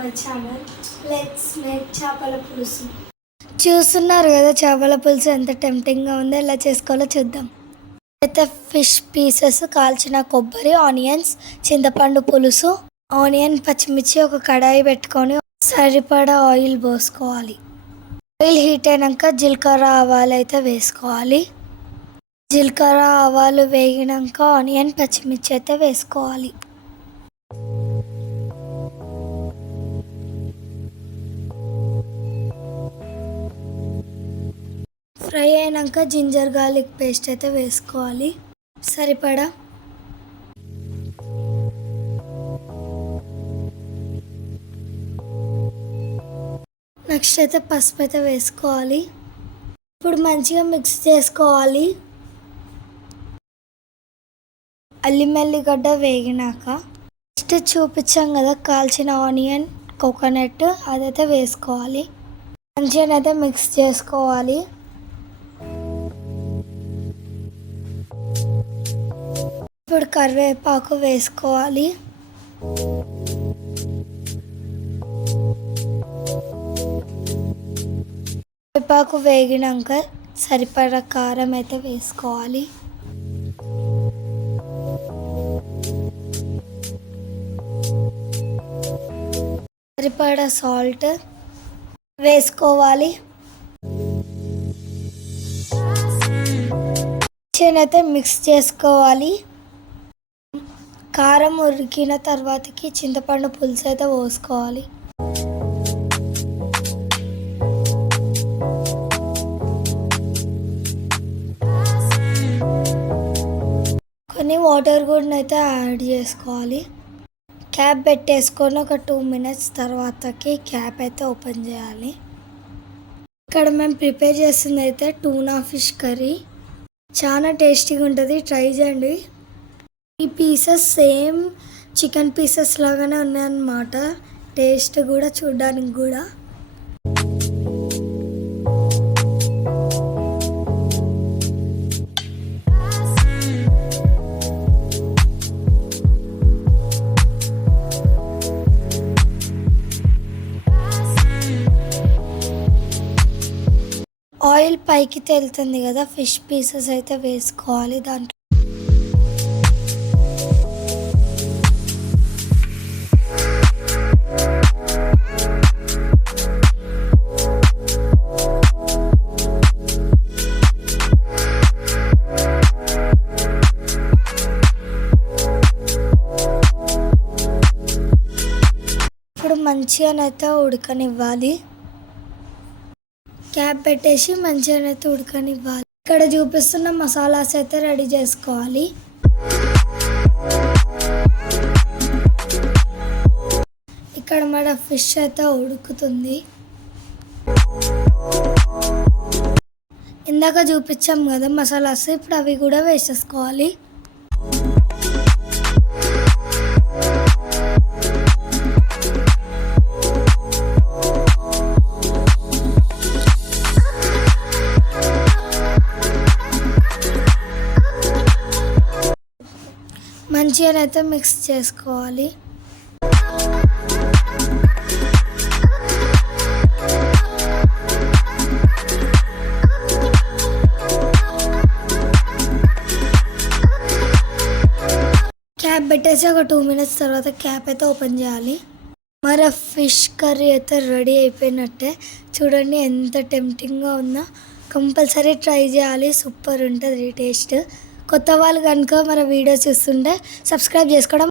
Our channel. Let's make చేపల పులుసు. చూస్తున్నారు కదా చేపల పులుసు ఎంత టెంప్టింగ్గా ఉందో. ఎలా చేసుకోవాలో చూద్దాం. అయితే ఫిష్ పీసెస్, కాల్చిన కొబ్బరి, ఆనియన్స్, చింతపండు పులుసు, ఆనియన్, పచ్చిమిర్చి, ఒక కడాయి పెట్టుకొని సరిపడా ఆయిల్ పోసుకోవాలి. ఆయిల్ హీట్ అయినాక జీలకర్ర ఆవాలు అయితే వేసుకోవాలి. జీలకర్ర ఆవాలు వేగినాక ఆనియన్, పచ్చిమిర్చి అయితే వేసుకోవాలి. ఫ్రై అయినాక జింజర్ గార్లిక్ పేస్ట్ అయితే వేసుకోవాలి సరిపడా. నెక్స్ట్ అయితే పసుపు అయితే వేసుకోవాలి. ఇప్పుడు మంచిగా మిక్స్ చేసుకోవాలి. అల్లం ఎల్లిగడ్డ వేగినాక నెక్స్ట్ చూపించాం కదా కాల్చిన ఆనియన్, కోకోనట్ అదైతే వేసుకోవాలి. మంచిగా అయితే మిక్స్ చేసుకోవాలి. ఇప్పుడు కరివేపాకు వేసుకోవాలి. కరివేపాకు వేగినాక సరిపడా కారం అయితే వేసుకోవాలి. సరిపడా సాల్ట్ వేసుకోవాలి. అయితే మిక్స్ చేసుకోవాలి. కారం ఉడికిన తర్వాతకి చింతపండు పులుసు అయితే పోసుకోవాలి. కొన్ని వాటర్ కూడా అయితే యాడ్ చేసుకోవాలి. క్యాప్ పెట్టేసుకొని ఒక 2 minutes తర్వాతకి క్యాప్ అయితే ఓపెన్ చేయాలి. ఇక్కడ మేము ప్రిపేర్ చేస్తుంది అయితే టూనా ఫిష్ కర్రీ. చాలా టేస్టీగా ఉంటుంది, ట్రై చేయండి. ఈ పీసెస్ సేమ్ చికెన్ పీసెస్ లాగానే ఉన్నాయన్నమాట. టేస్ట్ కూడా చూడడానికి కూడా. ఆయిల్ పైకి తేలుతుంది కదా, ఫిష్ పీసెస్ అయితే వేసుకోవాలి దాంట్లో. ఇప్పుడు మంచిగానైతే ఉడకనివ్వాలి. క్యాప్ పెట్టేసి మంచిగానైతే ఉడకనివ్వాలి. ఇక్కడ చూపిస్తున్న మసాలాస్ అయితే రెడీ చేసుకోవాలి. ఇక్కడ మన ఫిష్ అయితే ఉడుకుతుంది. ఇందాక చూపించాం కదా మసాలాస్, ఇప్పుడు అవి కూడా వేసేసుకోవాలి. మంచిగా అయితే మిక్స్ చేసుకోవాలి. క్యాప్ పెట్టేసి ఒక 2 minutes తర్వాత క్యాప్ అయితే ఓపెన్ చేయాలి. మరి ఫిష్ కర్రీ అయితే రెడీ అయిపోయినట్టే. చూడండి ఎంత టెంప్టింగ్గా ఉందో. కంపల్సరీ ట్రై చేయాలి, సూపర్ ఉంటుంది టేస్ట్. కొత్త వాళ్ళు కనుక మన వీడియోస్ చూస్తుంటే సబ్స్క్రైబ్ చేసుకోవడం